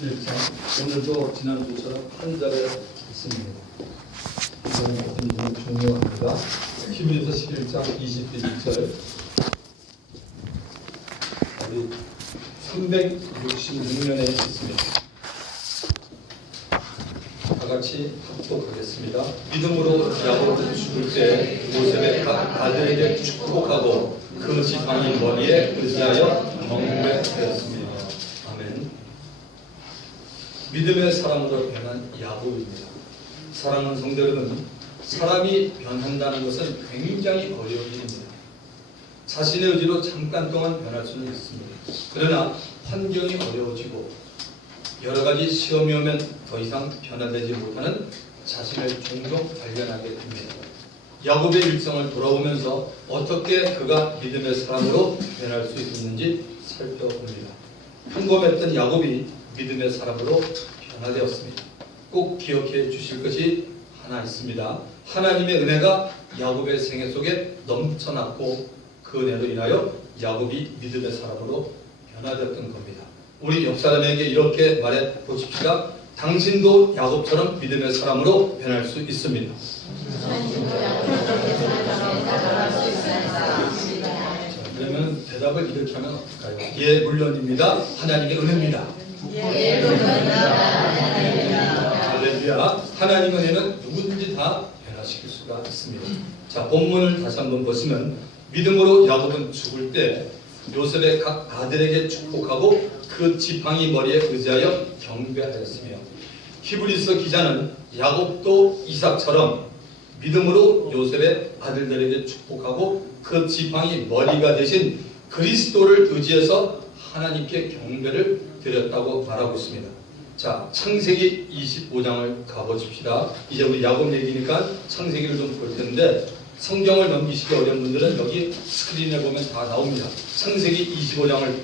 11장 오늘도 지난주처럼 한 절에 있습니다. 이거는 굉장히 중요합니다. 히브리서 11장 21절 우리 366면에 있습니다. 다같이 합독하겠습니다. 믿음으로 야곱은 죽을 때 요셉의 각 아들에게 축복하고 그 지팡이 머리에 의지하여 경배하였습니다. 아멘. 믿음의 사람으로 변한 야곱입니다. 사랑하는 성도 여러분, 사람이 변한다는 것은 굉장히 어려운 일입니다. 자신의 의지로 잠깐 동안 변할 수는 있습니다. 그러나 환경이 어려워지고 여러 가지 시험이 오면 더 이상 변화되지 못하는 자신을 종종 발견하게 됩니다. 야곱의 일생을 돌아보면서 어떻게 그가 믿음의 사람으로 변할 수 있었는지 살펴봅니다. 평범했던 야곱이 믿음의 사람으로 변화되었습니다. 꼭 기억해 주실 것이 하나 있습니다. 하나님의 은혜가 야곱의 생애 속에 넘쳐났고 그 은혜로 인하여 야곱이 믿음의 사람으로 변화되었던 겁니다. 우리 옆 사람에게 이렇게 말해 보십시다. 당신도 야곱처럼 믿음의 사람으로 변할 수 있습니다. 그러면 대답을 이렇게 하면 어떨까요? 예, 물론입니다. 하나님의 은혜입니다. 예, 물론입니다. 할렐루야. 하나님의 은혜는 누구든지 다 변화시킬 수가 있습니다. 자, 본문을 다시 한번 보시면 믿음으로 야곱은 죽을 때 요셉의 각 아들에게 축복하고 그 지팡이 머리에 의지하여 경배하였으며, 히브리서 기자는 야곱도 이삭처럼 믿음으로 요셉의 아들들에게 축복하고 그 지팡이 머리가 되신 그리스도를 의지해서 하나님께 경배를 드렸다고 말하고 있습니다. 자, 창세기 25장을 가보십시다. 이제 우리 야곱 얘기니까 창세기를 좀 볼 텐데 성경을 넘기시기 어려운 분들은 여기 스크린에 보면 다 나옵니다. 창세기 25장을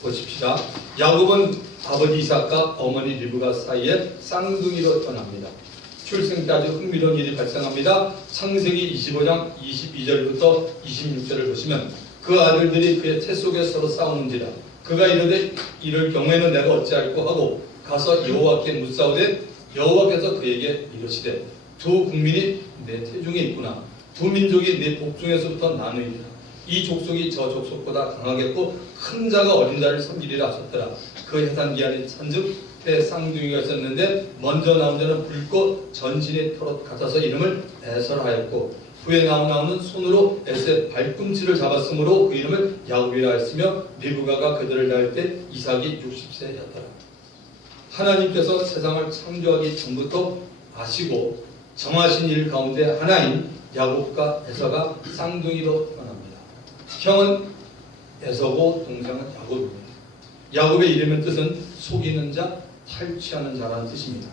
보십시다. 야곱은 아버지 이삭과 어머니 리브가 사이에 쌍둥이로 태어납니다. 출생 때 아주 흥미로운 일이 발생합니다. 창세기 25장 22절부터 26절을 보시면 그 아들들이 그의 태 속에 서로 싸우는지라 그가 이르되 이럴 경우에는 내가 어찌할꼬 하고 가서 여호와께 묻사오되 여호와께서 그에게 이르시되 두 국민이 내 태중에 있구나. 두 민족이 내 복중에서부터 나누리라. 이 족속이 저 족속보다 강하겠고 큰 자가 어린 자를 섬기리라 하셨더라. 그 해산기한이 찬즉 태 쌍둥이가 있었는데 먼저 나온 자는 붉고 전신이 털옷 같아서 이름을 에설하였고 후에 나오는 손으로 에스의 발꿈치를 잡았으므로 그 이름을 야곱이라 했으며 리브가가 그들을 낳을 때 이삭이 60세였더라. 하나님께서 세상을 창조하기 전부터 아시고 정하신 일 가운데 하나인 야곱과 에서가 쌍둥이로 태어납니다. 형은 에서고 동생은 야곱입니다. 야곱의 이름의 뜻은 속이는 자, 탈취하는 자라는 뜻입니다.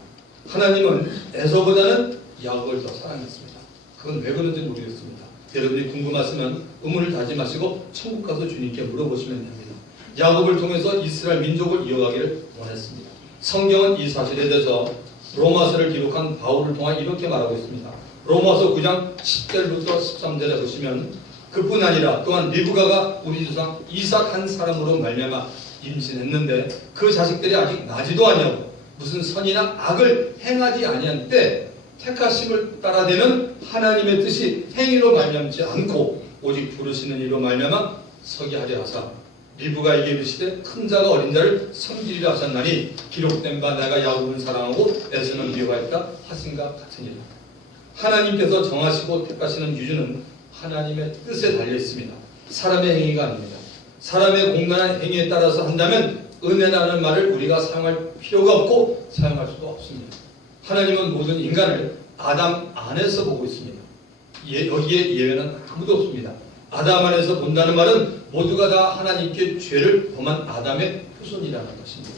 하나님은 에서보다는 야곱을 더 사랑했습니다. 그건 왜 그런지 모르겠습니다. 여러분이 궁금하시면 의문을 다지 마시고 천국 가서 주님께 물어보시면 됩니다. 야곱을 통해서 이스라엘 민족을 이어가기를 원했습니다. 성경은 이 사실에 대해서 로마서를 기록한 바울을 통해 이렇게 말하고 있습니다. 로마서 9장 10절부터 13절에 보시면 그뿐 아니라 또한 리브가가 우리 조상 이삭 한 사람으로 말미암아 임신했는데 그 자식들이 아직 나지도 아니하고 무슨 선이나 악을 행하지 아니한 때 택하심을 따라되는 하나님의 뜻이 행위로 말미암지 않고 오직 부르시는 이로 말미암아 서게 하려 하사 리브가에게 이르시되 큰 자가 어린 자를 섬기리라 하셨나니 기록된 바 내가 야곱을 사랑하고 에서는 미워하였다 하신가 같으니라. 하나님께서 정하시고 택하시는 기준은 하나님의 뜻에 달려 있습니다. 사람의 행위가 아닙니다. 사람의 공간한 행위에 따라서 한다면 은혜라는 말을 우리가 사용할 필요가 없고 사용할 수도 없습니다. 하나님은 모든 인간을 아담 안에서 보고 있습니다. 여기에 예외는 아무도 없습니다. 아담 안에서 본다는 말은 모두가 다 하나님께 죄를 범한 아담의 후손이라는 것입니다.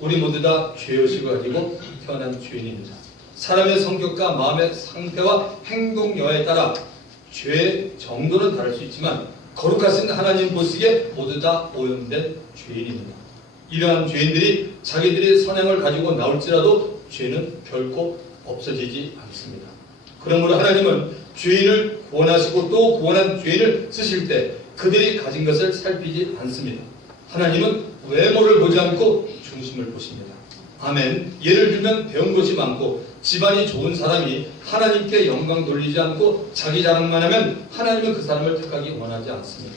우리 모두 다 죄의식을 가지고 태어난 죄인입니다. 사람의 성격과 마음의 상태와 행동 여하에 따라 죄의 정도는 다를 수 있지만 거룩하신 하나님 보시기에 모두 다 오염된 죄인입니다. 이러한 죄인들이 자기들이 선행을 가지고 나올지라도 죄는 결코 없어지지 않습니다. 그러므로 하나님은 죄인을 구원하시고 또 구원한 죄인을 쓰실 때 그들이 가진 것을 살피지 않습니다. 하나님은 외모를 보지 않고 중심을 보십니다. 아멘. 예를 들면 배운 것이 많고 집안이 좋은 사람이 하나님께 영광 돌리지 않고 자기 자랑만 하면 하나님은 그 사람을 택하기 원하지 않습니다.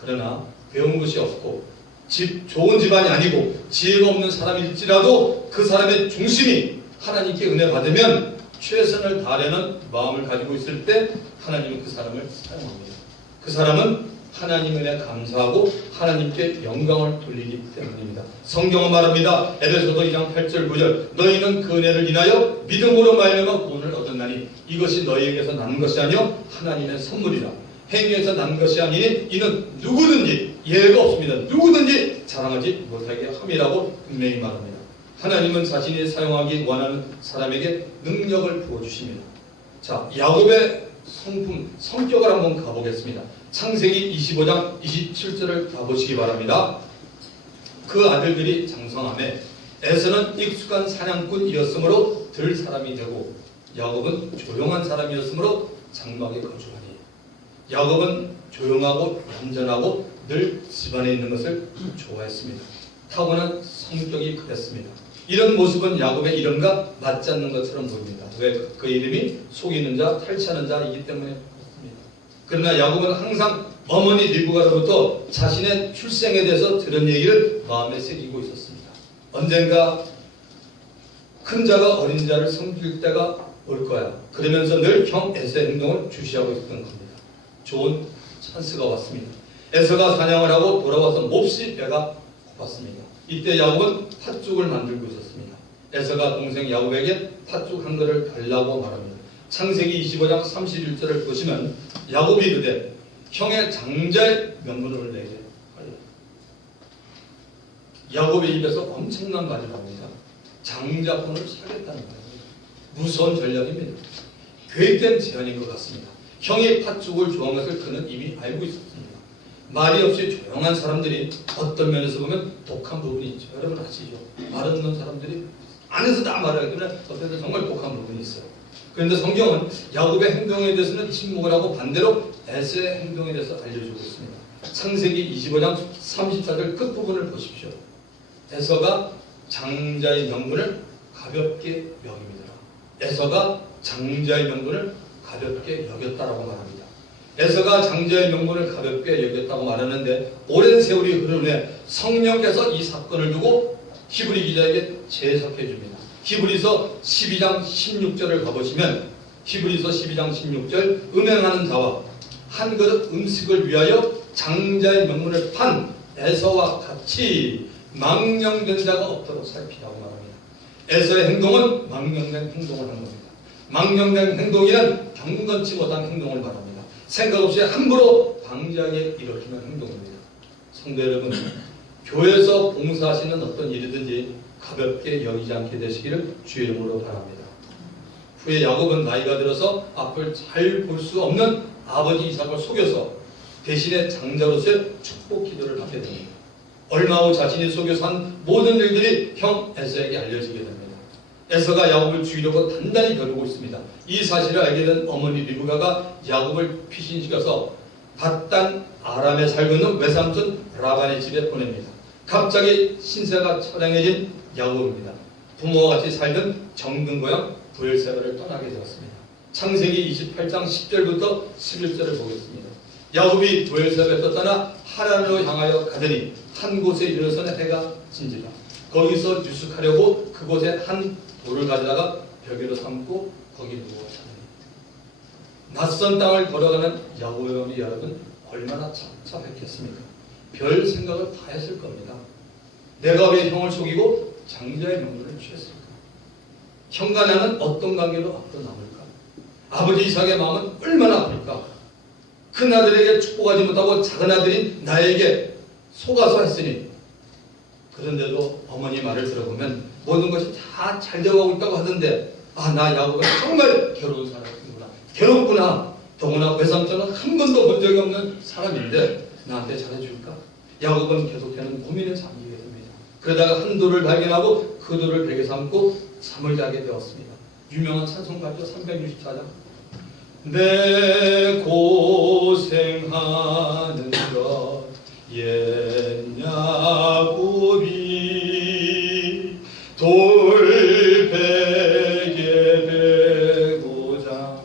그러나 배운 것이 없고 좋은 집안이 아니고 지혜가 없는 사람일지라도 그 사람의 중심이 하나님께 은혜 받으면 최선을 다하려는 마음을 가지고 있을 때 하나님은 그 사람을 사용합니다. 그 사람은 하나님 은혜에 감사하고 하나님께 영광을 돌리기 때문입니다. 성경은 말합니다. 에베소서 2장 8절 9절 너희는 그 은혜를 인하여 믿음으로 말미암아 구원을 얻었나니 이것이 너희에게서 난 것이 아니요 하나님의 선물이라. 행위에서 난 것이 아니니 이는 누구든지 예외가 없습니다. 누구든지 자랑하지 못하게 함이라고 분명히 말합니다. 하나님은 자신이 사용하기 원하는 사람에게 능력을 부어주십니다. 자, 야곱의 성품, 성격을 한번 가보겠습니다. 창세기 25장 27절을 가보시기 바랍니다. 그 아들들이 장성하매 에서는 익숙한 사냥꾼이었으므로 들 사람이 되고 야곱은 조용한 사람이었으므로 장막에 거주하니. 야곱은 조용하고 얌전하고 늘 집안에 있는 것을 좋아했습니다. 타고난 성격이 그랬습니다. 이런 모습은 야곱의 이름과 맞지 않는 것처럼 보입니다. 왜? 그 이름이 속이는 자, 탈취하는 자이기 때문에 그렇습니다. 그러나 야곱은 항상 어머니 리브가로부터 자신의 출생에 대해서 들은 얘기를 마음에 새기고 있었습니다. 언젠가 큰 자가 어린 자를 섬길 때가 올 거야. 그러면서 늘 형 에서의 행동을 주시하고 있었던 겁니다. 좋은 찬스가 왔습니다. 에서가 사냥을 하고 돌아와서 몹시 배가 고팠습니다. 이때 야곱은 팥죽을 만들고 있었습니다. 에서가 동생 야곱에게 팥죽 한 그릇을 달라고 말합니다. 창세기 25장 31절을 보시면 야곱이 이르되 형의 장자의 명분을 내게 하여. 야곱의 입에서 엄청난 말이 나옵니다. 장자권을 사겠다는 거예요. 무서운 전략입니다. 계획된 제안인 것 같습니다. 형이 팥죽을 좋아한 것을 그는 이미 알고 있었습니다. 말이 없이 조용한 사람들이 어떤 면에서 보면 독한 부분이 있죠. 여러분 아시죠? 말 없는 사람들이 안에서 다 말하기 때문에 어떤 정말 독한 부분이 있어요. 그런데 성경은 야곱의 행동에 대해서는 침묵을 하고 반대로 에서의 행동에 대해서 알려주고 있습니다. 창세기 25장 34절 끝부분을 보십시오. 에서가 장자의 명분을 가볍게 여깁니다. 에서가 장자의 명분을 가볍게 여겼다라고 말합니다. 에서가 장자의 명분을 가볍게 여겼다고 말하는데 오랜 세월이 흐른 후에 성령께서 이 사건을 두고 히브리 기자에게 재해석해 줍니다. 히브리서 12장 16절을 가보시면 히브리서 12장 16절 음행하는 자와 한 그릇 음식을 위하여 장자의 명분을 판 에서와 같이 망령된 자가 없도록 살피라고 말합니다. 에서의 행동은 망령된 행동을 한 겁니다. 망령된 행동이란 경건치 못한 행동을 말합니다. 생각 없이 함부로 방지하게 일으키는 행동입니다. 성도 여러분, 교회에서 봉사하시는 어떤 일이든지 가볍게 여기지 않게 되시기를 주의 이름으로 바랍니다. 후에 야곱은 나이가 들어서 앞을 잘 볼 수 없는 아버지 이삭을 속여서 대신에 장자로서의 축복 기도를 하게 됩니다. 얼마 후 자신이 속여서 한 모든 일들이 형 에서에게 알려지게 됩니다. 에서가 야곱을 죽이려고 단단히 겨루고 있습니다. 이 사실을 알게 된 어머니 리브가가 야곱을 피신시켜서 밧단 아람에 살고 있는 외삼촌 라반의 집에 보냅니다. 갑자기 신세가 처량해진 야곱입니다. 부모와 같이 살던 정든 고향 브엘세바를 떠나게 되었습니다. 창세기 28장 10절부터 11절을 보겠습니다. 야곱이 브엘세바에서 떠나 하란으로 향하여 가더니 한 곳에 이르러서는 해가 진지다. 거기서 유숙하려고 그곳에 한 돌을 가져다가 벽에로 삼고 거기 누워 자더니. 낯선 땅을 걸어가는 야곱의 여러분 얼마나 착잡했겠습니까? 별 생각을 다 했을 겁니다. 내가 왜 형을 속이고 장자의 명분을 취했을까? 형과 나는 어떤 관계로 앞으로 남을까? 아버지 이삭의 마음은 얼마나 아플까? 큰 아들에게 축복하지 못하고 작은 아들인 나에게 속아서 했으니. 그런데도 어머니 말을 들어보면 모든 것이 다 잘 되어가고 있다고 하던데 나 야곱은 정말 괴로운 사람이구나. 괴롭구나. 더구나 외삼촌은 한 번도 본 적이 없는 사람인데 나한테 잘해줄까? 야곱은 계속해서 고민에 잠기게 됩니다. 그러다가 한 돌을 발견하고 그 돌을 벽에 삼고 잠을 자게 되었습니다. 유명한 찬송가죠. 364장. 내 고생하는 것 옛 야곱이 돌베개 베고자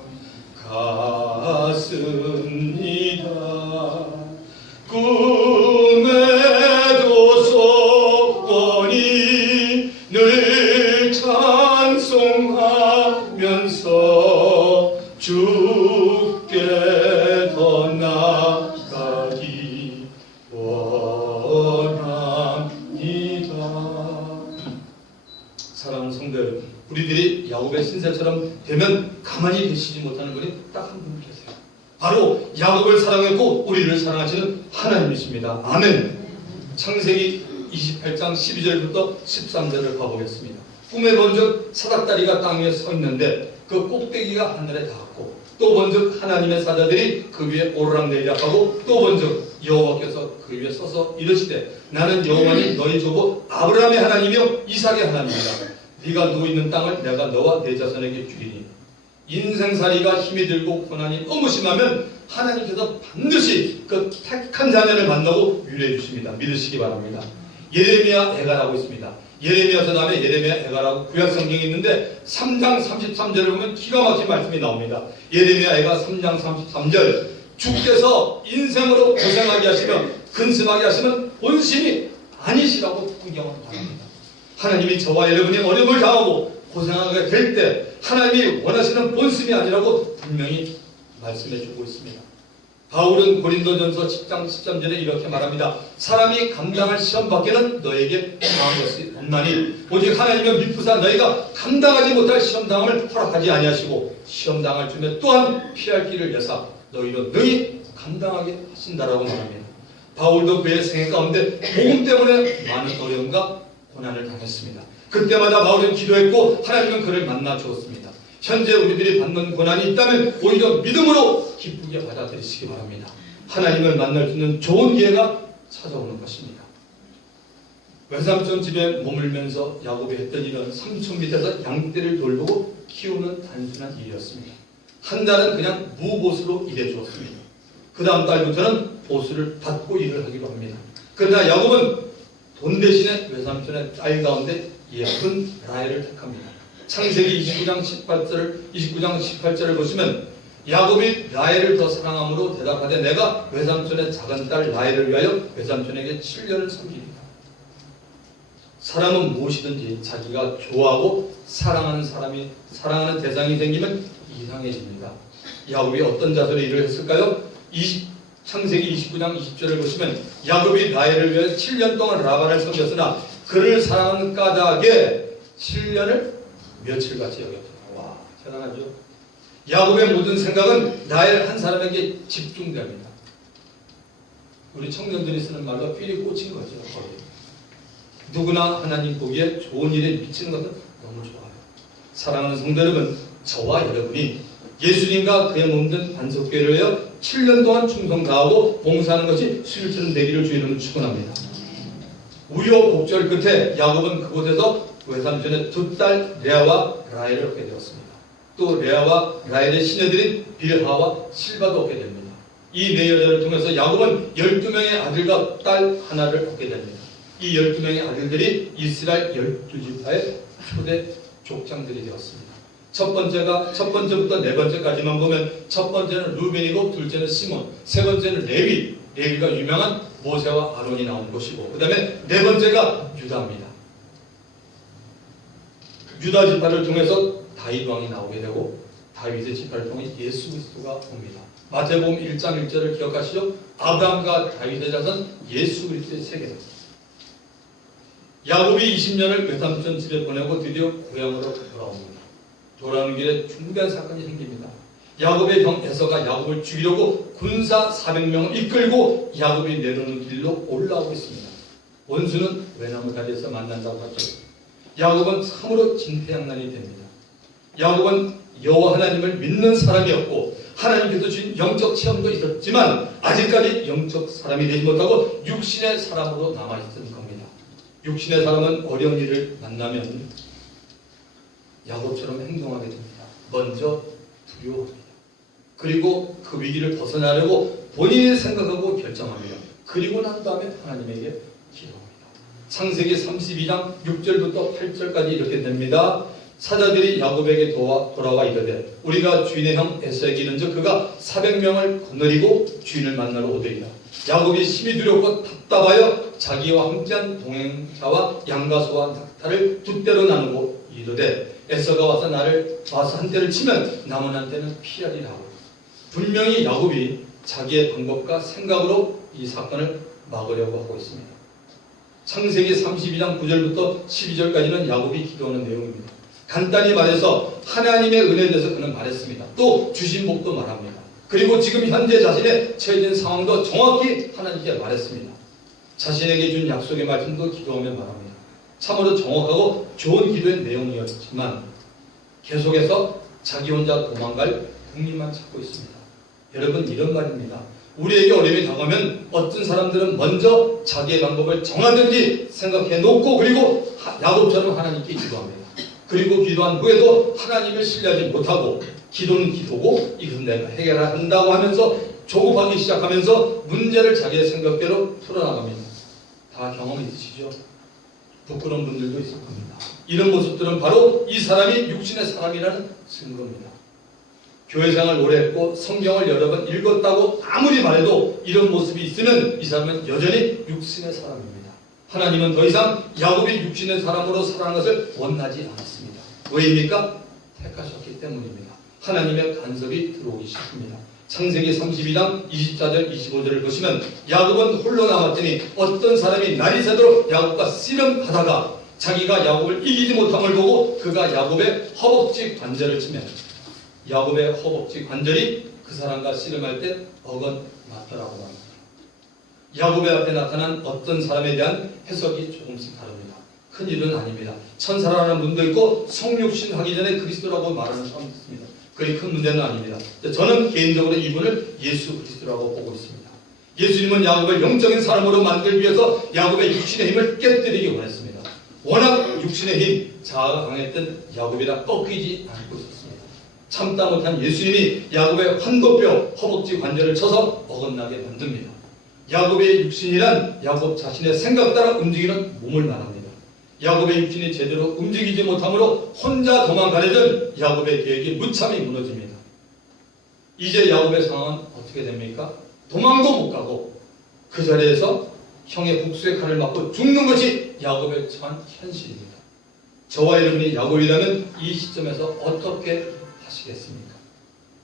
갔습니다. 꿈에도 속거니 늘 찬송하면서 주께 더 나가기 원합니다. 사랑하는 성도 여러분, 우리들이 야곱의 신세처럼 되면 가만히 계시지 못하는 분이 딱 한 분 계세요. 바로 야곱을 사랑했고 우리를 사랑하시는 하나님이십니다. 아멘. 창세기 28장 12절부터 13절을 봐보겠습니다. 꿈에 본즉 사닥다리가 땅 위에 서 있는데 그 꼭대기가 하늘에 닿았고, 또 본즉 하나님의 사자들이 그 위에 오르락내리락하고, 또 본즉 여호와께서 그 위에 서서 이르시되 나는 여호와니 너희 조부 아브라함의 하나님이요 이삭의 하나님이다. 네가 누워 있는 땅을 내가 너와 내 자손에게 주리니 인생살이가 힘이 들고 고난이 너무 심하면 하나님께서 반드시 그 택한 자녀를 만나고 위로해 주십니다. 믿으시기 바랍니다. 예레미야 애가라고 있습니다. 예레미야서 다음에 예레미야 애가라고 구약성경이 있는데 3장 33절을 보면 기가 막힌 말씀이 나옵니다. 예레미야 애가 3장 33절, 주께서 인생으로 고생하게 하시면 근심하게 하시면 본심이 아니시라고 성경은 말합니다. 하나님이 저와 여러분이 어려움을 당하고 고생하게 될 때 하나님이 원하시는 본심이 아니라고 분명히 말씀해 주고 있습니다. 바울은 고린도전서 10장 13절에 이렇게 말합니다. 사람이 감당할 시험 밖에는 너에게 당한 것이 없나니 오직 하나님은 미쁘사 너희가 감당하지 못할 시험당함을 허락하지 아니하시고 시험당할 중에 또한 피할 길을 여사 너희로 능히 감당하게 하신다라고 말합니다. 바울도 그의 생애 가운데 복음 때문에 많은 어려움과 고난을 당했습니다. 그때마다 바울은 기도했고 하나님은 그를 만나 주었습니다. 현재 우리들이 받는 고난이 있다면 오히려 믿음으로 기쁘게 받아들이시기 바랍니다. 하나님을 만날 수 있는 좋은 기회가 찾아오는 것입니다. 외삼촌 집에 머물면서 야곱이 했던 일은 삼촌 밑에서 양떼를 돌보고 키우는 단순한 일이었습니다. 한 달은 그냥 무보수로 일해 주었습니다. 그 다음 달부터는 보수를 받고 일을 하기로 합니다. 그러나 야곱은 돈 대신에 외삼촌의 딸 가운데 예쁜 라헬을 택합니다. 창세기 29장 18절을 보시면 야곱이 라헬을 더 사랑함으로 대답하되 내가 외삼촌의 작은 딸 라헬을 위하여 외삼촌에게 7년을 섬기리라. 사람은 무엇이든지 자기가 좋아하고 사랑하는 대상이 생기면 이상해집니다. 야곱이 어떤 자세로 일을 했을까요? 창세기 29장 20절을 보시면 야곱이 라헬을 위해 7년 동안 라반을 섬겼으나 그를 사랑하는 까닭에 7년을 며칠같이 여겼다. 와, 대단하죠? 야곱의 모든 생각은 라헬 한 사람에게 집중됩니다. 우리 청년들이 쓰는 말로 삘이 꽂힌 거죠. 거의. 누구나 하나님 보기에 좋은 일에 미치는 것은 너무 좋아요. 사랑하는 성도 여러분, 저와 여러분이 예수님과 그의 몸된 반석교회를 위하여 7년 동안 충성 다하고 봉사하는 것이 수일처럼 되기를 주의 이름으로 축원합니다. 우여곡절 끝에 야곱은 그곳에서 외삼촌의 두 딸 레아와 라헬을 얻게 되었습니다. 또 레아와 라헬의 시녀들인 빌하와 실바도 얻게 됩니다. 이 네 여자를 통해서 야곱은 12명의 아들과 딸 하나를 얻게 됩니다. 이 12명의 아들들이 이스라엘 12지파의 초대 족장들이 되었습니다. 첫 번째부터 네 번째까지만 보면 첫 번째는 루벤이고 둘째는 시몬, 세 번째는 레위가 유명한 모세와 아론이 나온 곳이고 그 다음에 네 번째가 유다입니다. 유다 지파를 통해서 다윗 왕이 나오게 되고 다윗의 지파를 통해 예수 그리스도가 옵니다. 마태복음 1장 1절을 기억하시죠? 아브라함과 다윗의 자손 예수 그리스도의 세계입니다. 야곱이 20년을 외삼촌 집에 보내고 드디어 고향으로 돌아옵니다. 돌아오는 길에 중대한 사건이 생깁니다. 야곱의 형 에서가 야곱을 죽이려고 군사 400명을 이끌고 야곱이 내려오는 길로 올라오고 있습니다. 원수는 외나무 다리에서 만난다고 하죠. 야곱은 참으로 진퇴양난이 됩니다. 야곱은 여호와 하나님을 믿는 사람이었고 하나님께서 주신 영적 체험도 있었지만 아직까지 영적 사람이 되지 못하고 육신의 사람으로 남아있던 겁니다. 육신의 사람은 어려운 일을 만나면 야곱처럼 행동하게 됩니다. 먼저 두려워합니다. 그리고 그 위기를 벗어나려고 본인이 생각하고 결정합니다. 그리고 난 다음에 하나님에게 기도합니다. 창세기 32장 6절부터 8절까지 이렇게 됩니다. 사자들이 야곱에게 돌아와 이르되 우리가 주인의 형 에서에게 이른즉 그가 400명을 거느리고 주인을 만나러 오되이다. 야곱이 심히 두렵고 답답하여 자기와 함께한 동행자와 양과 소와 낙타를 두 떼로 나누고 이르되 에서가 와서 한 대를 치면 남은 한 대는 피하리라 하고, 분명히 야곱이 자기의 방법과 생각으로 이 사건을 막으려고 하고 있습니다. 창세기 32장 9절부터 12절까지는 야곱이 기도하는 내용입니다. 간단히 말해서 하나님의 은혜에 대해서 그는 말했습니다. 또 주신 복도 말합니다. 그리고 지금 현재 자신의 처해진 상황도 정확히 하나님께 말했습니다. 자신에게 준 약속의 말씀도 기도하며 말합니다. 참으로 정확하고 좋은 기도의 내용이었지만 계속해서 자기 혼자 도망갈 국민만 찾고 있습니다. 여러분, 이런 말입니다. 우리에게 어려움이 다가오면 어떤 사람들은 먼저 자기의 방법을 정하든지 생각해 놓고 그리고 야곱처럼 하나님께 기도합니다. 그리고 기도한 후에도 하나님을 신뢰하지 못하고 기도는 기도고 이것은 내가 해결한다고 하면서 조급하기 시작하면서 문제를 자기의 생각대로 풀어나갑니다. 다 경험이 있으시죠? 부끄러운 분들도 있을 겁니다. 이런 모습들은 바로 이 사람이 육신의 사람이라는 증거입니다. 교회생활을 오래 했고 성경을 여러 번 읽었다고 아무리 말해도 이런 모습이 있으면 이 사람은 여전히 육신의 사람입니다. 하나님은 더 이상 야곱이 육신의 사람으로 살아가는 것을 원하지 않았습니다. 왜입니까? 택하셨기 때문입니다. 하나님의 간섭이 들어오기 시작합니다. 창세기 32장 24절 25절을 보시면 야곱은 홀로 남았더니 어떤 사람이 날이 새도록 야곱과 씨름하다가 자기가 야곱을 이기지 못함을 보고 그가 야곱의 허벅지 관절을 치면 야곱의 허벅지 관절이 그 사람과 씨름할 때 어긋났더라고 합니다. 야곱의 앞에 나타난 어떤 사람에 대한 해석이 조금씩 다릅니다. 큰 일은 아닙니다. 천사라는 분도 있고 성육신 하기 전에 그리스도라고 말하는 사람도 있습니다. 그게 큰 문제는 아닙니다. 저는 개인적으로 이분을 예수 그리스도라고 보고 있습니다. 예수님은 야곱을 영적인 사람으로 만들기 위해서 야곱의 육신의 힘을 깨뜨리기 원했습니다. 워낙 육신의 힘, 자아가 강했던 야곱이라 꺾이지 않고 있었습니다. 참다 못한 예수님이 야곱의 환도뼈, 허벅지 관절을 쳐서 어긋나게 만듭니다. 야곱의 육신이란 야곱 자신의 생각 따라 움직이는 몸을 말합니다. 야곱의 육신이 제대로 움직이지 못하므로 혼자 도망가려던 야곱의 계획이 무참히 무너집니다. 이제 야곱의 상황은 어떻게 됩니까? 도망도 못 가고 그 자리에서 형의 복수의 칼을 맞고 죽는 것이 야곱의 처한 현실입니다. 저와 여러분이 야곱이라면 이 시점에서 어떻게 하시겠습니까?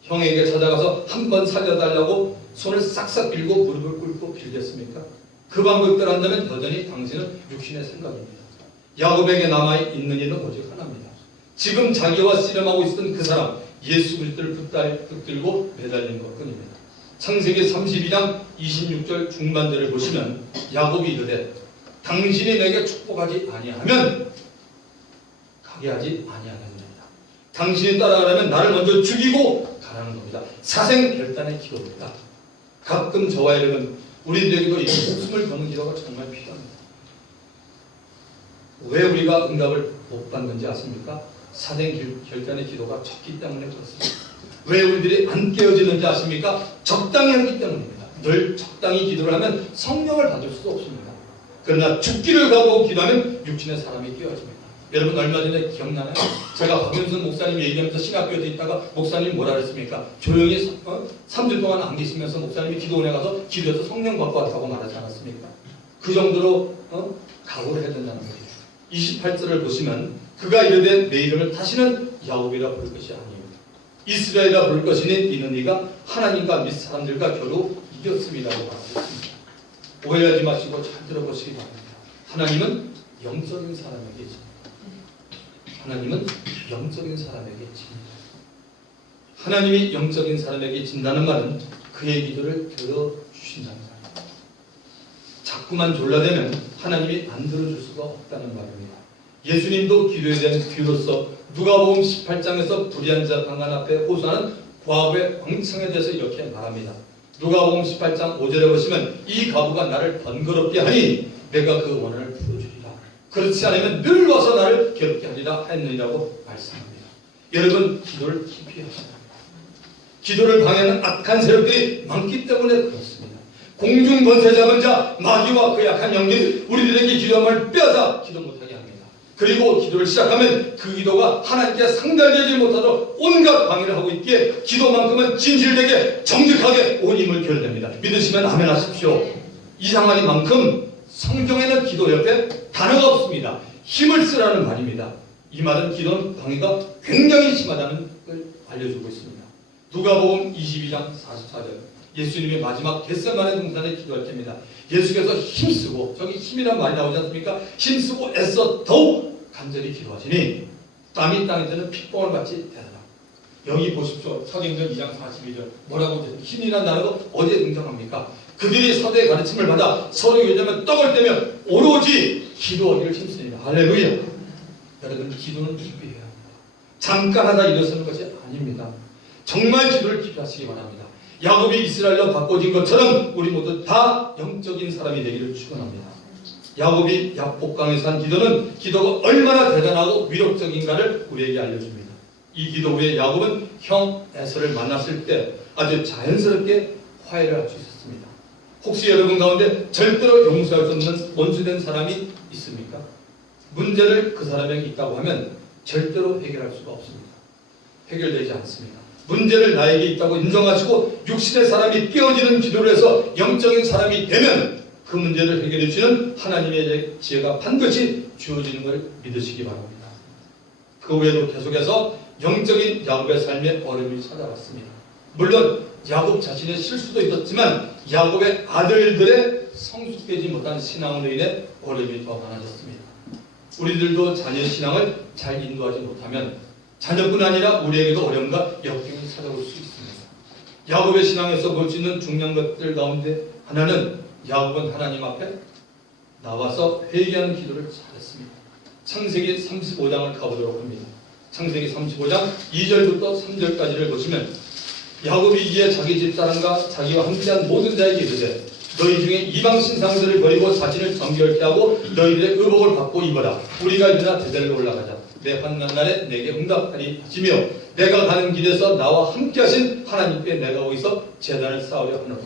형에게 찾아가서 한번 살려달라고 손을 싹싹 빌고 무릎을 꿇고 빌겠습니까? 그 방법대로 한다면 여전히 당신은 육신의 생각입니다. 야곱에게 남아있는 일은 오직 하나입니다. 지금 자기와 씨름하고 있었던 그 사람 예수 그리스도를 붙들고 매달린 것 뿐입니다. 창세기 32장 26절 중반절을 보시면 야곱이 이르되 당신이 내게 축복하지 아니하면 가게 하지 아니하겠느니라. 당신이 따라가려면 나를 먼저 죽이고 가라는 겁니다. 사생결단의 기도입니다. 가끔 저와 여러분 우리들에게도 이 목숨을 거는 기도가 정말 필요합니다. 왜 우리가 응답을 못 받는지 아십니까? 사생결단의 기도가 적기 때문에 그렇습니다. 왜 우리들이 안 깨어지는지 아십니까? 적당히 하기 때문입니다. 늘 적당히 기도를 하면 성령을 받을 수도 없습니다. 그러나 죽기를 각오하고 기도하면 육신의 사람이 깨어집니다. 여러분 얼마 전에 기억나나요? 제가 박윤선 목사님 얘기하면서 신학교에 있다가 목사님이 뭐라 그랬습니까? 조용히 3주 동안 안 계시면서 목사님이 기도원에 가서 기도해서 성령 받고 왔다고 말하지 않았습니까? 그 정도로 각오를 해야 된다는 거예요. 28절을 보시면 그가 이르되 내 이름을 다시는 야곱이라 부를 것이 아니요 이스라엘이라 부를 것이니 이는 네가 하나님과 및 사람들과 겨루 이겼음이라고 말하셨습니다. 오해하지 마시고 잘 들어보시기 바랍니다. 하나님은 영적인 사람에게 집니다. 하나님은 영적인 사람에게 집니다. 하나님이 영적인 사람에게 진다는 말은 그의 기도를 들어주신다는 말입니다. 자꾸만 졸라대면 하나님이 안 들어줄 수가 없다는 말입니다. 예수님도 기도에 대한 귀로서 누가복음 18장에서 불의한 자 방간 앞에 호소하는 과부의 왕창에 대해서 이렇게 말합니다. 누가복음 18장 5절에 보시면 이 과부가 나를 번거롭게 하니 내가 그 원한을 풀어주리라. 그렇지 않으면 늘 와서 나를 괴롭게 하리라 했느니라고 말씀합니다. 여러분 기도를 깊이 하셔야 합니다. 기도를 방해하는 악한 세력들이 많기 때문에 그렇습니다. 공중 권세 잡은 자 마귀와 그 약한 영들 우리들에게 기도함을 빼앗아 기도 못하게 합니다. 그리고 기도를 시작하면 그 기도가 하나님께 상달되지 못하도록 온갖 방해를 하고 있기에 기도만큼은 진실되게 정직하게 온 힘을 기울냅니다. 믿으시면 아멘 하십시오. 이상하니만큼 성경에는 기도 옆에 단어가 없습니다. 힘을 쓰라는 말입니다. 이 말은 기도는 방해가 굉장히 심하다는 걸 알려주고 있습니다. 누가복음 22장 44절 예수님의 마지막 겟세마네 동산에 기도할 때입니다. 예수께서 힘쓰고, 저기 힘이란 말이 나오지 않습니까? 힘쓰고 애써 더욱 간절히 기도하시니 땀이 땅에 드는 핏방울 같이 되더라. 여기 보십시오. 사도행전 2장 42절 뭐라고 되죠? 힘이란 단어가 어디에 등장합니까? 그들이 사도의 가르침을 받아 서로 교제하며 떡을 떼며 오로지 기도하기를 힘쓰니라. 할렐루야. 여러분, 기도는 깊이 해야 합니다. 잠깐 하다 일어서는 것이 아닙니다. 정말 기도를 깊이 하시기 바랍니다. 야곱이 이스라엘로 바꿔진 것처럼 우리 모두 다 영적인 사람이 되기를 축원합니다. 야곱이 약복강에서 한 기도는 기도가 얼마나 대단하고 위력적인가를 우리에게 알려줍니다. 이 기도 후에 야곱은 형 에서를 만났을 때 아주 자연스럽게 화해를 할 수 있었습니다. 혹시 여러분 가운데 절대로 용서할 수 없는 원수된 사람이 있습니까? 문제를 그 사람에게 있다고 하면 절대로 해결할 수가 없습니다. 해결되지 않습니다. 문제를 나에게 있다고 인정하시고 육신의 사람이 깨어지는 기도를 해서 영적인 사람이 되면 그 문제를 해결해 주시는 하나님의 지혜가 반드시 주어지는 걸 믿으시기 바랍니다. 그 외에도 계속해서 영적인 야곱의 삶에 어려움이 찾아왔습니다. 물론 야곱 자신의 실수도 있었지만 야곱의 아들들의 성숙되지 못한 신앙으로 인해 어려움이 더 많아졌습니다. 우리들도 자녀의 신앙을 잘 인도하지 못하면 자녀뿐 아니라 우리에게도 어려움과 역경이 찾아올 수 있습니다. 야곱의 신앙에서 볼 수 있는 중요한 것들 가운데 하나는 야곱은 하나님 앞에 나와서 회개하는 기도를 잘했습니다. 창세기 35장을 가보도록 합니다. 창세기 35장 2절부터 3절까지를 보시면 야곱이 이에 자기 집사람과 자기와 함께한 모든 자에게 이르되 너희 중에 이방 신상들을 버리고 자신을 정결케 하고 너희들의 의복을 받고 입어라. 우리가 일어나 베델로 올라가자. 내 환난 날에 내게 응답하리 하시며 내가 가는 길에서 나와 함께 하신 하나님께 내가 거기서 제단을 쌓으려 하노라.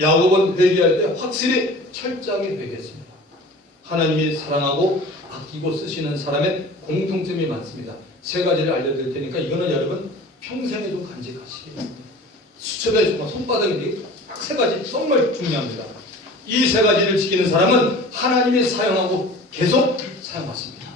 야곱은 회개할 때 확실히 철저하게 회개했습니다. 하나님이 사랑하고 아끼고 쓰시는 사람의 공통점이 많습니다. 세 가지를 알려드릴 테니까 이거는 여러분 평생에 좀 간직하시기 바랍니다. 수첩에 정말 손바닥인데 세 가지 정말 중요합니다. 이 세 가지를 지키는 사람은 하나님이 사용하고 계속 사용하십니다.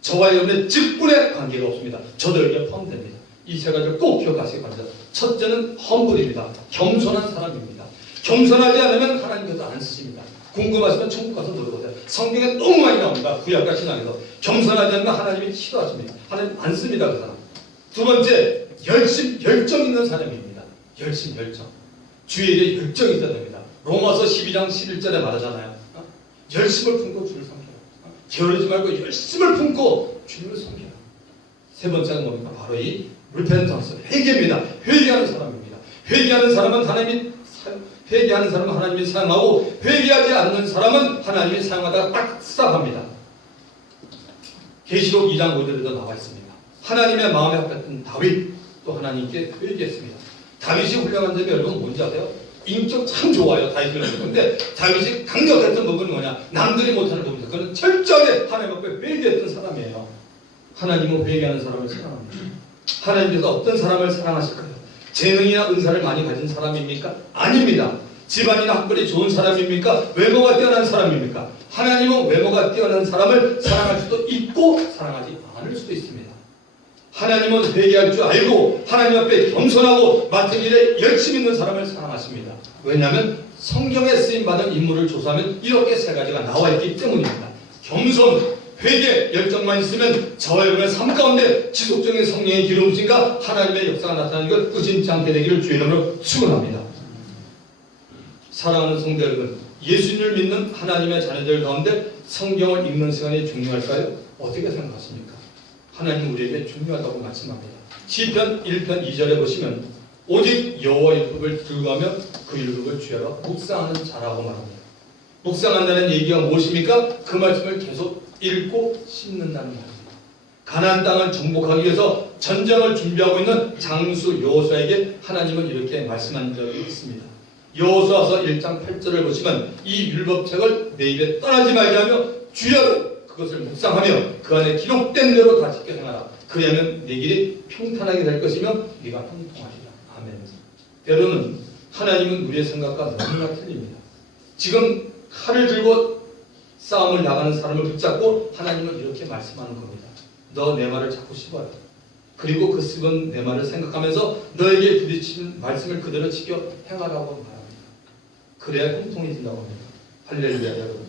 저와 여러분의 직분의 관계가 없습니다. 저도 여기에 포함됩니다. 이 세 가지를 꼭 기억하시기 바랍니다. 첫째는 험불입니다. 겸손한 사람입니다. 겸손하지 않으면 하나님께서 안 쓰십니다. 궁금하시면 천국 가서 물어보세요. 성경에 너무 많이 나옵니다. 구약과 신약에서. 겸손하지 않으면 하나님이 싫어하십니다. 하나님 안 씁니다. 그 사람. 두 번째, 열정 있는 사람입니다. 열정. 주의 일에 열정이 있어야 됩니다. 로마서 12장 11절에 말하잖아요. 열심을 품고 주를 섬겨라. 게으르지 말고 열심을 품고 주님을 섬겨라. 세 번째는 뭡니까? 바로 이 repentance, 회개입니다. 회개하는 사람입니다. 회개하는 사람은 하나님이 사용하고 회개하지 않는 사람은 하나님이 사용하다가 딱 스탑합니다. 계시록 2장 5절에도 나와 있습니다. 하나님의 마음에 합했던 다윗 또 하나님께 회개했습니다. 다윗이 훌륭한 점이 여러분 뭔지 아세요? 인격 참 좋아요. 다윗을 근데 다윗이 강력했던 부분은 뭐냐? 남들이 못하는 부분이죠. 그는 철저하게 하나님 앞에 회개했던 사람이에요. 하나님은 회개하는 사람을 사랑합니다. 하나님께서 어떤 사람을 사랑하실까요? 재능이나 은사를 많이 가진 사람입니까? 아닙니다. 집안이나 학벌이 좋은 사람입니까? 외모가 뛰어난 사람입니까? 하나님은 외모가 뛰어난 사람을 사랑할 수도 있고 사랑하지 않을 수도 있습니다. 하나님은 회개할 줄 알고 하나님 앞에 겸손하고 맡은 일에 열심히 있는 사람을 사랑하십니다. 왜냐하면 성경에 쓰임받은 인물을 조사하면 이렇게 세 가지가 나와 있기 때문입니다. 겸손, 회개, 열정만 있으면 저와 여러분의 삶 가운데 지속적인 성령의 기름부심과 하나님의 역사가 나타나는 걸 의심치 않게 되기를 주의 이름으로 축원합니다. 사랑하는 성도 여러분, 예수님을 믿는 하나님의 자녀들 가운데 성경을 읽는 시간이 중요할까요? 어떻게 생각하십니까? 하나님은 우리에게 중요하다고 말씀합니다. 시편 1편 2절에 보시면 오직 여호와의 율법을 들고가며 그 율법을 주야로 묵상하는 자라고 말합니다. 묵상한다는 얘기가 무엇입니까? 그 말씀을 계속 읽고 씹는다는 말입니다. 가나안 땅을 정복하기 위해서 전쟁을 준비하고 있는 장수 여호수아에게 하나님은 이렇게 말씀한 적이 있습니다. 여호수아서 1장 8절을 보시면 이 율법책을 내 입에 떠나지 말게 하며 주야로 그것을 묵상하며 그 안에 기록된 대로 다 지켜 행하라. 그리하면 네 길이 평탄하게 될 것이며 네가 형통하리라. 아멘. 때로는 하나님은 우리의 생각과 너무나 틀립니다. 지금 칼을 들고 싸움을 나가는 사람을 붙잡고 하나님은 이렇게 말씀하는 겁니다. 너 내 말을 자꾸 씹어요. 그리고 그 씹은 내 말을 생각하면서 너에게 부딪힌 말씀을 그대로 지켜 행하라고 말합니다. 그래야 형통해진다고 합니다. 할렐루야 여러분.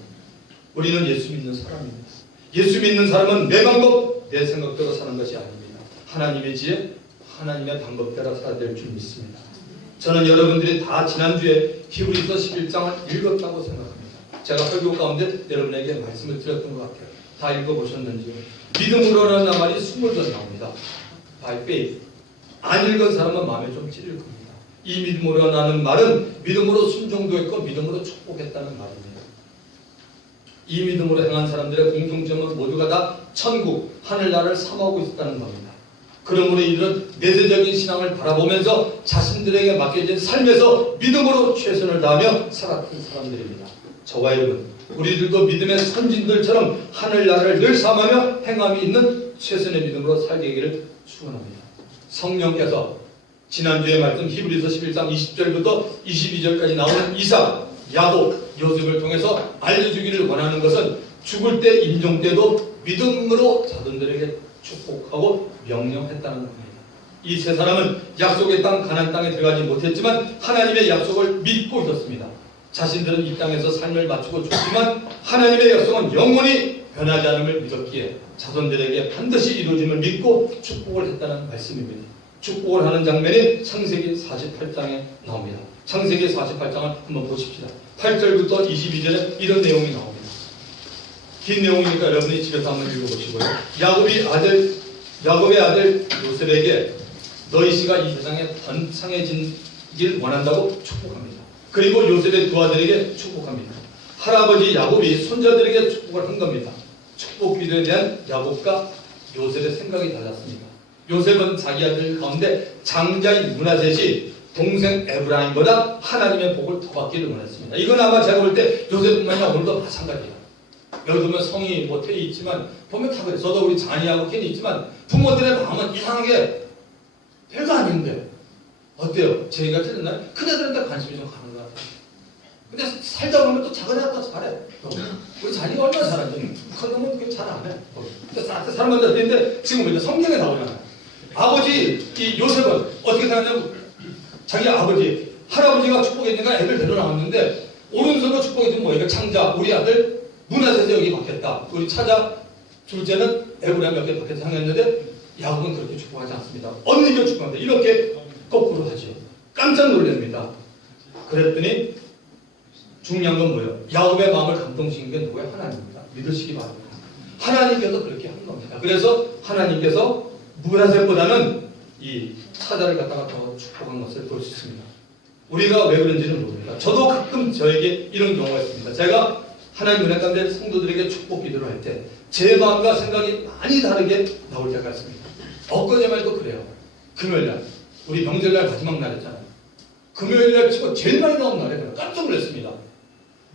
우리는 예수 믿는 사람입니다. 예수 믿는 사람은 내 방법, 내 생각대로 사는 것이 아닙니다. 하나님의 지혜, 하나님의 방법대로 살아야 될 줄 믿습니다. 저는 여러분들이 다 지난주에 히브리서 11장을 읽었다고 생각합니다. 제가 설교 가운데 여러분에게 말씀을 드렸던 것 같아요. 다 읽어보셨는지요? 믿음으로라는 말이 20번 나옵니다. By faith. 안 읽은 사람은 마음에 좀 찔릴 겁니다. 이 믿음으로라는 말은 믿음으로 순종도했고 믿음으로 축복했다는 말입니다. 이 믿음으로 행한 사람들의 공통점은 모두가 다 천국, 하늘나라를 사모하고 있었다는 겁니다. 그러므로 이들은 내세적인 신앙을 바라보면서 자신들에게 맡겨진 삶에서 믿음으로 최선을 다하며 살았던 사람들입니다. 저와 여러분, 우리들도 믿음의 선진들처럼 하늘나라를 늘 삼하며 행함이 있는 최선의 믿음으로 살게 되기를 축원합니다. 성령께서 지난주에 말씀 히브리서 11장 20절부터 22절까지 나오는 이삭, 야곱, 요셉을 통해서 알려주기를 원하는 것은 죽을 때 임종 때도 믿음으로 자손들에게 축복하고 명령했다는 겁니다. 이 세 사람은 약속의 땅 가나안 땅에 들어가지 못했지만 하나님의 약속을 믿고 있었습니다. 자신들은 이 땅에서 삶을 마치고 죽지만 하나님의 약속은 영원히 변하지 않음을 믿었기에 자손들에게 반드시 이루어짐을 믿고 축복을 했다는 말씀입니다. 축복을 하는 장면이 창세기 48장에 나옵니다. 창세기 48장을 한번 보십시다. 8절부터 22절에 이런 내용이 나옵니다. 긴 내용이니까 여러분이 집에서 한번 읽어보시고요. 야곱의 아들 요셉에게 너희 씨가 이 세상에 번창해지길 원한다고 축복합니다. 그리고 요셉의 두 아들에게 축복합니다. 할아버지 야곱이 손자들에게 축복을 한 겁니다. 축복 기도에 대한 야곱과 요셉의 생각이 달랐습니다. 요셉은 자기 아들 가운데 장자인 므낫셋이 동생 에브라임보다 하나님의 복을 더 받기를 원했습니다. 이건 아마 제가 볼 때 요셉뿐만 아니라 오늘도 마찬가지예요. 여기 보면 성이 뭐 퇴이 있지만 보면 다 그래. 저도 우리 자니하고 켄이 있지만 부모들의 마음은 이상하게 별거 아닌데 어때요? 저희가 틀렸나요? 큰애들한테 관심이 좀 가는 것 같아요. 근데 살다 보면 또 작은 애가 더 잘해. 우리 자니가 얼마나 잘하는지 큰 놈은 그렇게 잘 안 해. 근데 사람마다 틀린데 지금 이제 성경에 나오잖아요. 아버지 이 요셉은 어떻게 생각하냐면 자기 아버지 할아버지가 축복했으니까 애를 데려나왔는데 오른손으로 축복해준 뭐예요? 창자 우리 아들 므낫셋이 여기 받겠다. 우리 차자 둘째는 에브라임 여기 받겠다 생각했는데 야곱은 그렇게 축복하지 않습니다. 언니가 축복합니다. 이렇게 거꾸로 하죠. 깜짝 놀랍니다. 그랬더니 중요한 건 뭐예요? 야곱의 마음을 감동시킨 게 누구예요? 하나님입니다. 믿으시기 바랍니다. 하나님께서 그렇게 한 겁니다. 그래서 하나님께서 므낫셋보다는 이 차자를 갖다가 더 축복한 것을 볼 수 있습니다. 우리가 왜 그런지는 모릅니다. 저도 가끔 저에게 이런 경우가 있습니다. 제가 하나님 은혜 가운데 성도들에게 축복 기도를 할 때 제 마음과 생각이 많이 다르게 나올 때가 있습니다. 엊그제 말도 그래요. 금요일날 우리 명절날 마지막 날이었잖아요. 금요일날 치고 제일 많이 나온 날에 깜짝 놀랐습니다.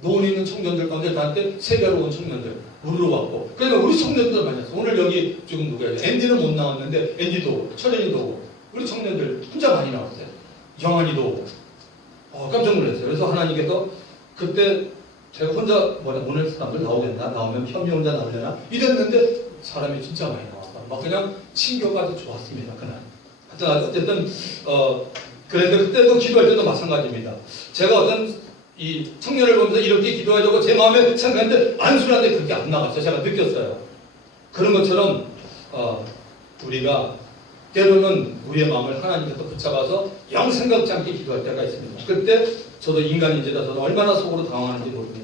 노원에 있는 청년들 가운데 나한테 세배로 온 청년들 우르르 왔고 그러니까 우리 청년들 많이 왔어요. 오늘 여기 지금 누구예요? 앤디는 못 나왔는데 앤디도 오고 철현이도 오고 우리 청년들 혼자 많이 나왔어요. 영환이도 오고 깜짝 놀랐어요. 그래서 하나님께서 그때 제가 혼자 오늘 사람들 나오겠나? 나오면 현미 혼자 나오려나? 이랬는데 사람이 진짜 많이 나왔다. 막 그냥 친교가 아주 좋았습니다. 그날. 어쨌든 그런데 그때도 기도할 때도 마찬가지입니다. 제가 어떤 이 청년을 보면서 이렇게 기도하려고 제 마음에 생각했는데 안수라는데 그렇게 안 나갔어요. 제가 느꼈어요. 그런 것처럼 우리가 때로는 우리의 마음을 하나님께서 붙잡아서 영 생각지 않게 기도할 때가 있습니다. 그때 저도 인간인지라 저는 얼마나 속으로 당황하는지 모릅니다.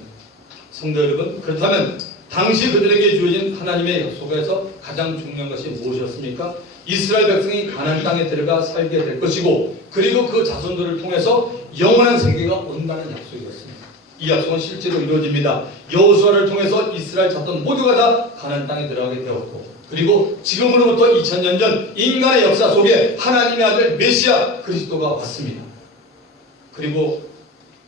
성도 여러분, 그렇다면 당시 그들에게 주어진 하나님의 약속에서 가장 중요한 것이 무엇이었습니까? 이스라엘 백성이 가나안 땅에 들어가 살게 될 것이고 그리고 그 자손들을 통해서 영원한 세계가 온다는 약속이었습니다. 이 약속은 실제로 이루어집니다. 여호수아를 통해서 이스라엘 자손 모두가 다 가나안 땅에 들어가게 되었고 그리고 지금으로부터 2000년 전 인간의 역사 속에 하나님의 아들 메시아 그리스도가 왔습니다. 그리고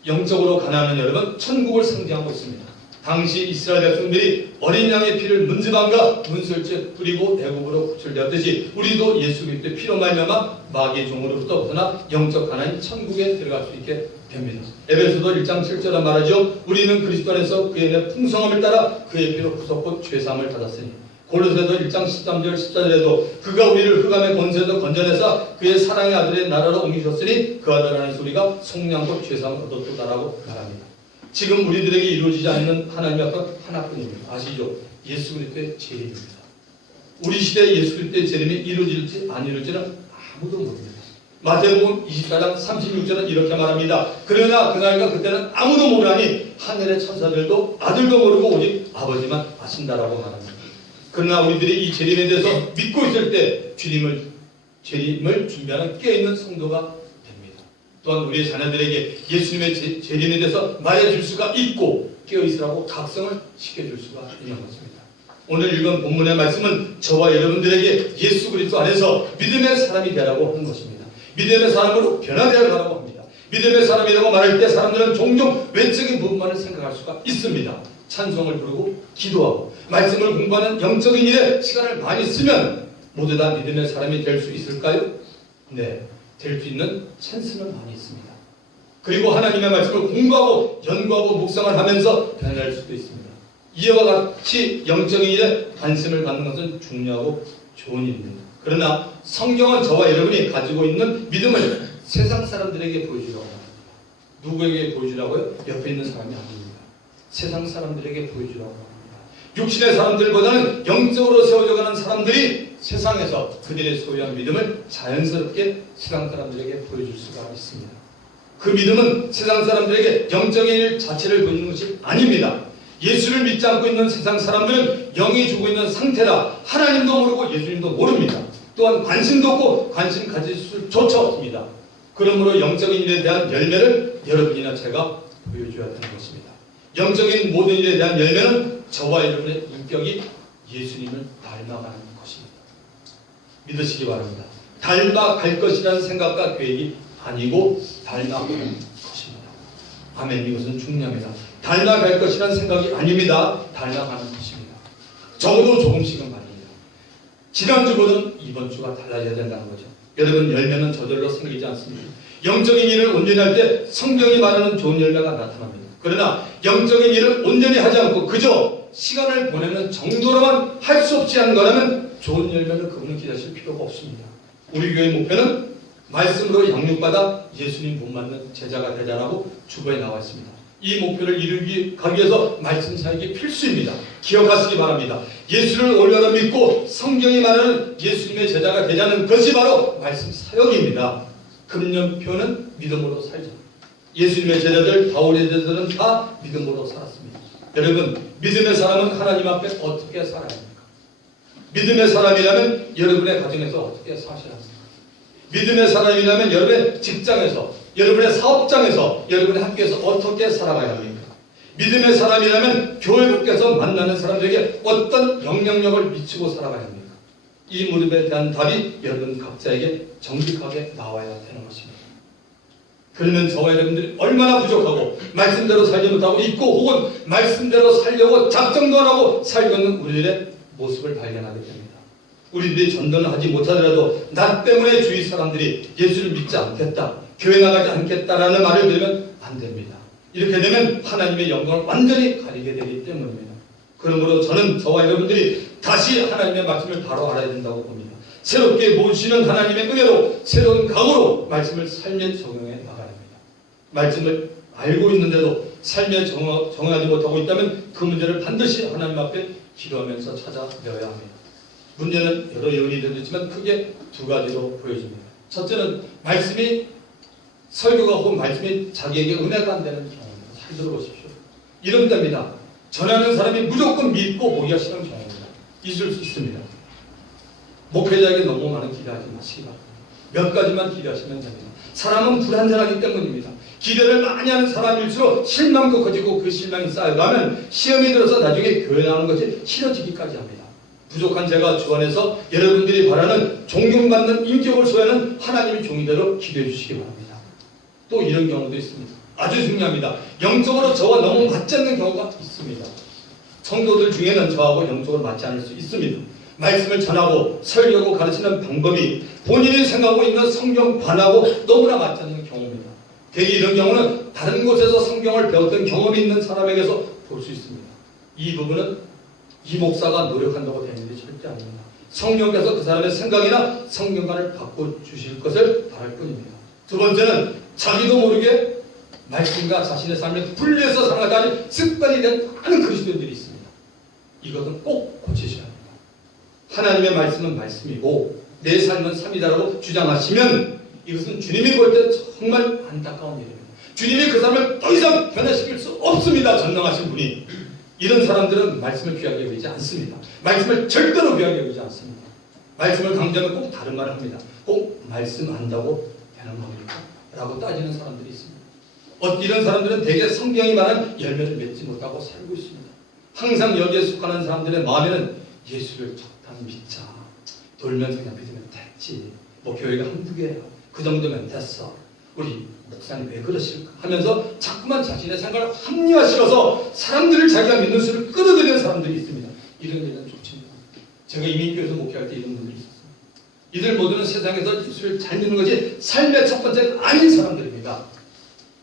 영적으로 가난한 여러분, 천국을 상징하고 있습니다. 당시 이스라엘 백성들이 어린 양의 피를 문지방과 문설주에 뿌리고 애국으로 구출되었듯이 우리도 예수 그리스도의 피로 말미암아 마귀의 종으로부터 벗어나 영적 가난인 천국에 들어갈 수 있게 됩니다. 에베소서 1장 7절에 말하죠. 우리는 그리스도 안에서 그의 내 풍성함을 따라 그의 피로 구속고 죄사함을 받았으니. 고린도서 1장 13절 14절에도 그가 우리를 흑암의 권세에서 건져내사 그의 사랑의 아들의 나라로 옮기셨으니 그 아들 안에서 우리가 속량과 죄사함을 얻었도다라고 말합니다. 지금 우리들에게 이루어지지 않는 하나님의 약속 하나뿐입니다. 아시죠? 예수 그리스도의 재림입니다. 우리 시대에 예수 그리스도의 재림이 이루어질지 안 이루어질지는 아무도 모릅니다. 마태복음 24장 36절은 이렇게 말합니다. 그러나 그날과 그때는 아무도 모르나니 하늘의 천사들도 아들도 모르고 오직 아버지만 아신다라고 말합니다. 그러나 우리들이 이 재림에 대해서 믿고 있을 때 재림을 준비하는 깨어있는 성도가 또한 우리의 자녀들에게 예수님의 재림에 대해서 말해줄 수가 있고 깨어있으라고 각성을 시켜줄 수가 있는 것입니다. 오늘 읽은 본문의 말씀은 저와 여러분들에게 예수 그리스도 안에서 믿음의 사람이 되라고 하는 것입니다. 믿음의 사람으로 변화되어 가라고 합니다. 믿음의 사람이라고 말할 때 사람들은 종종 외적인 부분만을 생각할 수가 있습니다. 찬송을 부르고 기도하고 말씀을 공부하는 영적인 일에 시간을 많이 쓰면 모두 다 믿음의 사람이 될 수 있을까요? 네. 될 수 있는 찬스는 많이 있습니다. 그리고 하나님의 말씀을 공부하고 연구하고 묵상을 하면서 변화할 수도 있습니다. 이와 같이 영적인 일에 관심을 갖는 것은 중요하고 좋은 일입니다. 그러나 성경은 저와 여러분이 가지고 있는 믿음을 세상 사람들에게 보여주라고 합니다. 누구에게 보여주라고요? 옆에 있는 사람이 아닙니다. 세상 사람들에게 보여주라고 합니다. 육신의 사람들보다는 영적으로 세워져가는 사람들이 세상에서 그들의 소유한 믿음을 자연스럽게 세상 사람들에게 보여줄 수가 있습니다. 그 믿음은 세상 사람들에게 영적인 일 자체를 보이는 것이 아닙니다. 예수를 믿지 않고 있는 세상 사람들은 영이 죽어 있는 상태라 하나님도 모르고 예수님도 모릅니다. 또한 관심도 없고 관심 가질 수조차 없습니다. 그러므로 영적인 일에 대한 열매를 여러분이나 제가 보여줘야 되는 것입니다. 영적인 모든 일에 대한 열매는 저와 여러분의 인격이 예수님을 닮아가는 것입니다. 믿으시기 바랍니다. 닮아갈 것이라는 생각과 계획이 아니고 닮아가는 것입니다. 아멘. 이것은 중요합니다. 닮아갈 것이라는 생각이 아닙니다. 닮아가는 것입니다. 적어도 조금씩은 말입니다. 지난주보다는 이번 주가 달라져야 된다는 거죠. 여러분, 열매는 저절로 생기지 않습니다. 영적인 일을 온전히 할 때 성경이 말하는 좋은 열매가 나타납니다. 그러나 영적인 일을 온전히 하지 않고 그저 시간을 보내는 정도로만 할 수 없지 않은 거라면 좋은 열매를 그분은 기다실 필요가 없습니다. 우리 교회의 목표는 말씀으로 양육받아 예수님 본받는 제자가 되자라고 주보에 나와 있습니다. 이 목표를 이루기 위해서 말씀 사역이 필수입니다. 기억하시기 바랍니다. 예수를 올바로 믿고 성경이 말하는 예수님의 제자가 되자는 것이 바로 말씀 사역입니다. 금년표는 믿음으로 살자. 예수님의 제자들, 바울의 제자들은 다 믿음으로 살았습니다. 여러분, 믿음의 사람은 하나님 앞에 어떻게 살아야 합니까? 믿음의 사람이라면 여러분의 가정에서 어떻게 사셔야 합니까? 믿음의 사람이라면 여러분의 직장에서, 여러분의 사업장에서, 여러분의 학교에서 어떻게 살아가야 합니까? 믿음의 사람이라면 교회 밖에서 만나는 사람들에게 어떤 영향력을 미치고 살아가야 합니까? 이 물음에 대한 답이 여러분 각자에게 정직하게 나와야 되는 것입니다. 그러면 저와 여러분들이 얼마나 부족하고 말씀대로 살지 못하고 있고 혹은 말씀대로 살려고 작정도 안 하고 살고 있는 우리들의 모습을 발견하게 됩니다. 우리들이 전도를 하지 못하더라도 나 때문에 주위 사람들이 예수를 믿지 않겠다, 교회 나가지 않겠다라는 말을 들으면 안 됩니다. 이렇게 되면 하나님의 영광을 완전히 가리게 되기 때문입니다. 그러므로 저는 저와 여러분들이 다시 하나님의 말씀을 바로 알아야 된다고 봅니다. 새롭게 모시는 하나님의 은혜로 새로운 각오로 말씀을 삶에 적용해 나가야 합니다. 말씀을 알고 있는데도 삶에 적응하지 못하고 있다면 그 문제를 반드시 하나님 앞에 기도하면서 찾아내어야 합니다. 문제는 여러 요인이 되지만 크게 두 가지로 보여집니다. 첫째는 말씀이 설교가 혹은 말씀이 자기에게 은혜가 안 되는 경우입니다. 잘 들어보십시오. 이런 때입니다. 전하는 사람이 무조건 믿고 보기가 싫은 경우입니다. 있을 수 있습니다. 목회자에게 너무 많은 기대하지 마시기 바랍니다. 몇 가지만 기대하시면 됩니다. 사람은 불완전하기 때문입니다. 기대를 많이 하는 사람일수록 실망도 커지고 그 실망이 쌓여가면 시험이 들어서 나중에 교회 나오는 것이 싫어지기까지 합니다. 부족한 제가 주 안에서 여러분들이 바라는 존경받는 인격을 소유하는 하나님의 종이대로 기도해 주시기 바랍니다. 또 이런 경우도 있습니다. 아주 중요합니다. 영적으로 저와 너무 맞지 않는 경우가 있습니다. 성도들 중에는 저하고 영적으로 맞지 않을 수 있습니다. 말씀을 전하고 설교하고 가르치는 방법이 본인이 생각하고 있는 성경관하고 너무나 맞지 않는 경우입니다. 대개 이런 경우는 다른 곳에서 성경을 배웠던 경험이 있는 사람에게서 볼 수 있습니다. 이 부분은 이 목사가 노력한다고 되는 일이 절대 아닙니다. 성령께서 그 사람의 생각이나 성경관을 바꿔주실 것을 바랄 뿐입니다. 두 번째는 자기도 모르게 말씀과 자신의 삶을 분리해서 살아가는 습관이 된 많은 그리스도인들이 있습니다. 이것은 꼭 고치셔야 합니다. 하나님의 말씀은 말씀이고 내 삶은 삶이다라고 주장하시면 이것은 주님이 볼 때 정말 안타까운 일입니다. 주님이 그 사람을 더 이상 변화시킬 수 없습니다. 전능하신 분이. 이런 사람들은 말씀을 귀하게 여기지 않습니다. 말씀을 절대로 귀하게 여기지 않습니다. 말씀을 강조하면 꼭 다른 말을 합니다. 꼭 말씀 안다고 되는 겁니까? 라고 따지는 사람들이 있습니다. 이런 사람들은 대개 성경이 말한 열매를 맺지 못하고 살고 있습니다. 항상 여기에 속하는 사람들의 마음에는 예수를 적당히 믿자. 돌면 그냥 믿으면 됐지. 뭐 교회가 한두 개야. 그 정도면 됐어. 우리 목사님 왜 그러실까? 하면서 자꾸만 자신의 생각을 합리화시켜서 사람들을 자기가 믿는 수를 끌어들이는 사람들이 있습니다. 이런 일은 좋습니다. 제가 이민교에서 목회할 때 이런 분들이 있었어요. 이들 모두는 세상에서 예수를 잘 믿는 것이 삶의 첫 번째는 아닌 사람들입니다.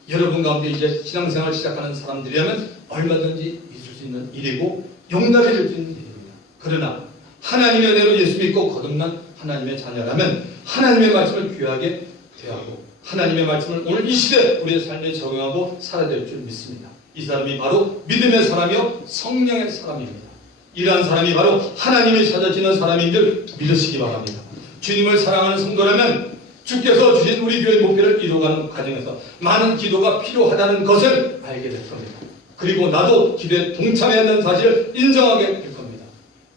여러분 가운데 이제 신앙생활을 시작하는 사람들이라면 얼마든지 있을 수 있는 일이고 용납이 될 수 있는 일입니다. 그러나 하나님의 은혜로 예수 믿고 거듭난 하나님의 자녀라면 하나님의 말씀을 귀하게 대하고 하나님의 말씀을 오늘 이 시대 우리의 삶에 적용하고 살아야 될 줄 믿습니다. 이 사람이 바로 믿음의 사람이요 성령의 사람입니다. 이러한 사람이 바로 하나님이 찾아지는 사람인 줄 믿으시기 바랍니다. 주님을 사랑하는 성도라면 주께서 주신 우리 교회의 목표를 이루어가는 과정에서 많은 기도가 필요하다는 것을 알게 될 겁니다. 그리고 나도 기도에 동참해야 한다는 사실을 인정하게 될 겁니다.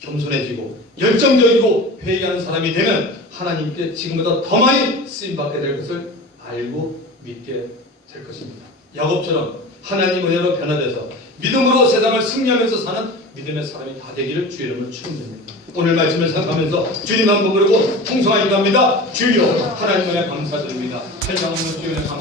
겸손해지고 열정적이고 회개하는 사람이 되면 하나님께 지금보다 더 많이 쓰임받게 될 것을 알고 믿게 될 것입니다. 야곱처럼 하나님 은혜로 변화돼서 믿음으로 세상을 승리하면서 사는 믿음의 사람이 다 되기를 주의 이름으로 축원드립니다. 오늘 말씀을 생각하면서 주님 한 번 부르고 통성하기 합니다. 주여 하나님 은혜 감사드립니다. 천장 없는 주의 은혜 감사드립니다.